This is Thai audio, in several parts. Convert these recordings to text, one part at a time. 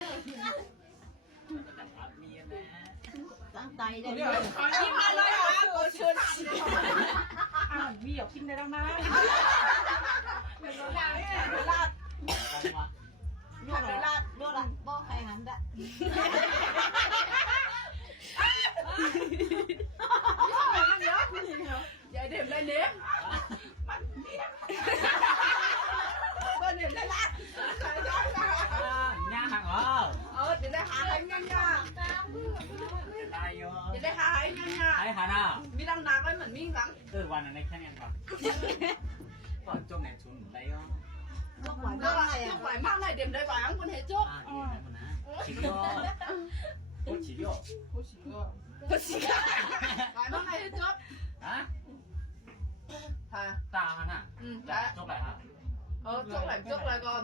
มีนะตั้งใจเลยยิ้มมาเลยค่ะโกเชิญมีอยากกินได้แล้วนะเดี๋ยวลาดลาดบ่ใครหันดะอย่าเด็มเลยเนี้ยมันก็เด็มได้ละย่าหังเดี๋ยวได้หาอะไรเงี้ยได้โยเดี๋ยวได้หาอะไรเงี้ยไอ้หาน่ะมีดังนักไว้เหมือนมิ่งหลังวันนั้นได้แค่นี้ก่อนก่อนจงไหนชุนได้ก็ก็ไหวมากเลยเด็มได้ไหวอังคนเห็นจุ๊บฉีดก็โคฉีดโคฉีดไหวมากเลยจุ๊บฮะตาฮะน่ะจบไหนฮะจุ๊บไหลก่อน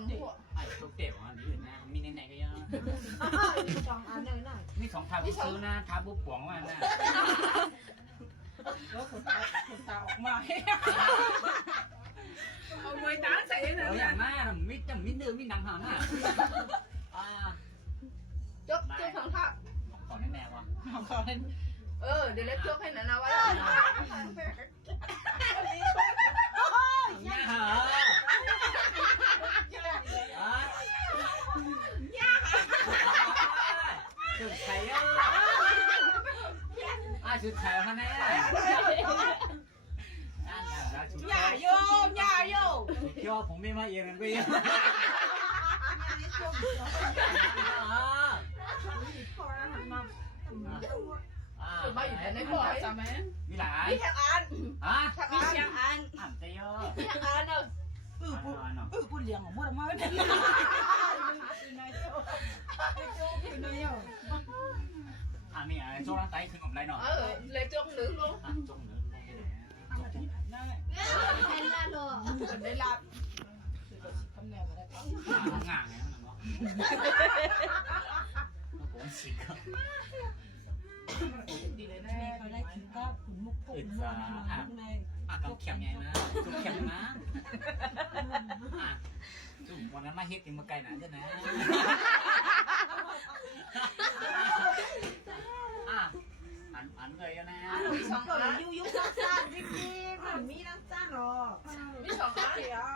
ไอ้จบเต๋ออันนี้นะมีไหนๆก็ยังสองอันหน่อยมีสองทางซื้อนะทาบุบป๋องมาน่ะแล้วขนตาออกมาเอามวยตาใส่เลยอย่างน่ามิดมิดเดิมมิดหนังหางน่ะจุ๊บทางท่าขอแน่ๆวะเดี๋ยวเล็กจุ๊บให้หน่อยนะว่าย่าหาสุดไทยสุดไทยเขาแน่อย่าโยเดี๋ยวผมไม่มาเองกันไปมาอยู่ในบ่อยมีหลายมีแค่อันมีเสียงอันเตยมีแค่อันพูดเลี้ยงของพูดมาเป็นมีอะไรโจ้ร่างไตขึ้นกับไรหน่อยเลยจงหนึ่งลงจงหนึ่งลงได้ให้ลาดเลยคนได้ลาดทำแนวอะไรง่ายนะเนาะผมสิครับดีเลยนะเขาได้ถึงก็ขุนมุกผมต้องเข็มไงนะต้องเข็มนะจุ่มวันนั้นมาเฮ็ดกันมาไกลนะเจ้านะอันเลยนะสองอันยุสั้นๆจริงๆมันมีน้ำสั้นหรอมีสองอันเดียว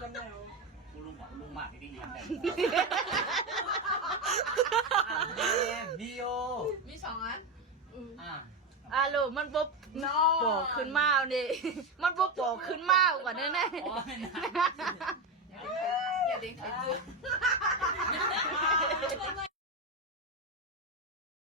กันแล้วกูลุงหมากที่ดิ้งเลี้ยงแบบมีโอมีสองอันลูกมันปุ๊บปอกขึ้นมาเนี่ยมันปุ๊บปอกขึ้นมากกว่านั้นแน่อย่าเด้งใส่จุ๊บ